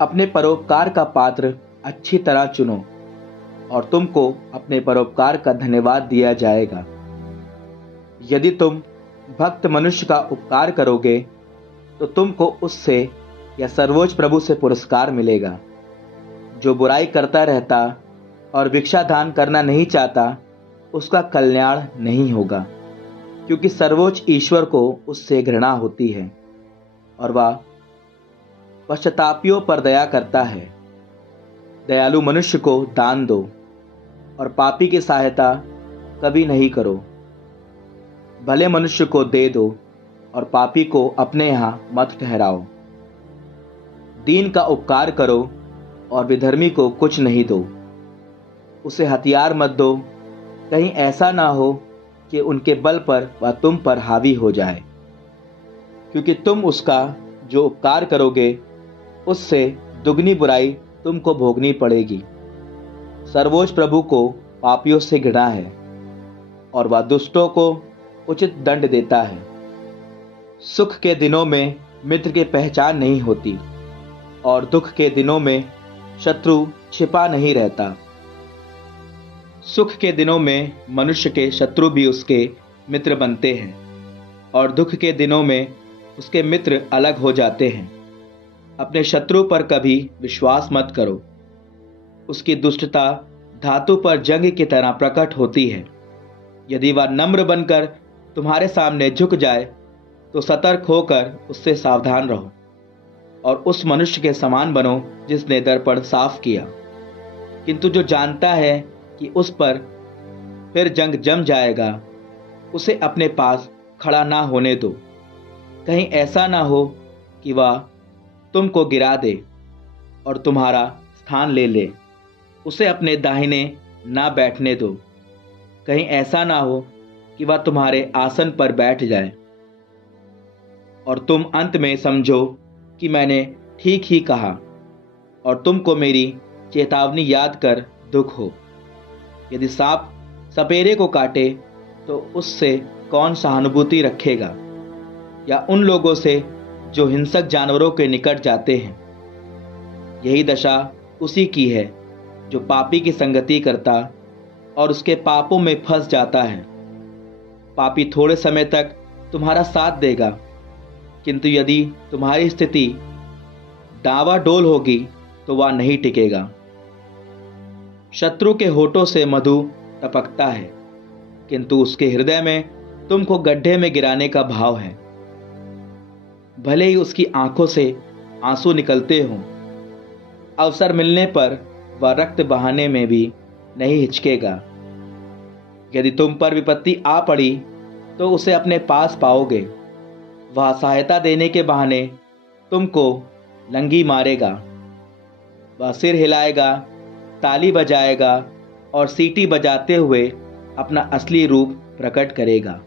अपने परोपकार का पात्र अच्छी तरह चुनो और तुमको अपने परोपकार का धन्यवाद दिया जाएगा। यदि तुम भक्त मनुष्य का उपकार करोगे तो तुमको उससे या सर्वोच्च प्रभु से पुरस्कार मिलेगा। जो बुराई करता रहता और भिक्षा दान करना नहीं चाहता, उसका कल्याण नहीं होगा, क्योंकि सर्वोच्च ईश्वर को उससे घृणा होती है और वह पश्चातापियों पर दया करता है। दयालु मनुष्य को दान दो और पापी की सहायता कभी नहीं करो। भले मनुष्य को दे दो और पापी को अपने यहाँ मत ठहराओ। दीन का उपकार करो और विधर्मी को कुछ नहीं दो। उसे हथियार मत दो, कहीं ऐसा ना हो कि उनके बल पर वह तुम पर हावी हो जाए, क्योंकि तुम उसका जो उपकार करोगे उससे दुगनी बुराई तुमको भोगनी पड़ेगी। सर्वोच्च प्रभु को पापियों से घृणा है और वह दुष्टों को उचित दंड देता है। सुख के दिनों में मित्र की पहचान नहीं होती और दुख के दिनों में शत्रु छिपा नहीं रहता। सुख के दिनों में मनुष्य के शत्रु भी उसके मित्र बनते हैं और दुख के दिनों में उसके मित्र अलग हो जाते हैं। अपने शत्रु पर कभी विश्वास मत करो। उसकी दुष्टता धातु पर जंग की तरह प्रकट होती है। यदि वह नम्र बनकर तुम्हारे सामने झुक जाए तो सतर्क होकर उससे सावधान रहो और उस मनुष्य के समान बनो जिसने दर्पण साफ किया। किंतु जो जानता है कि उस पर फिर जंग जम जाएगा, उसे अपने पास खड़ा ना होने दो। कहीं ऐसा ना हो कि वह तुमको गिरा दे और तुम्हारा स्थान ले ले। उसे अपने दाहिने ना बैठने दो। कहीं ऐसा ना हो कि वह तुम्हारे आसन पर बैठ जाए और तुम अंत में समझो कि मैंने ठीक ही कहा और तुमको मेरी चेतावनी याद कर दुख हो। यदि सांप सपेरे को काटे तो उससे कौन सहानुभूति रखेगा, या उन लोगों से जो हिंसक जानवरों के निकट जाते हैं। यही दशा उसी की है जो पापी की संगति करता और उसके पापों में फंस जाता है। पापी थोड़े समय तक तुम्हारा साथ देगा, किंतु यदि तुम्हारी स्थिति डावाडोल होगी तो वह नहीं टिकेगा। शत्रु के होठों से मधु टपकता है, किंतु उसके हृदय में तुमको गड्ढे में गिराने का भाव है। भले ही उसकी आंखों से आंसू निकलते हों, अवसर मिलने पर वह रक्त बहाने में भी नहीं हिचकेगा। यदि तुम पर विपत्ति आ पड़ी तो उसे अपने पास पाओगे। वह सहायता देने के बहाने तुमको लंगी मारेगा। वह सिर हिलाएगा, ताली बजाएगा और सीटी बजाते हुए अपना असली रूप प्रकट करेगा।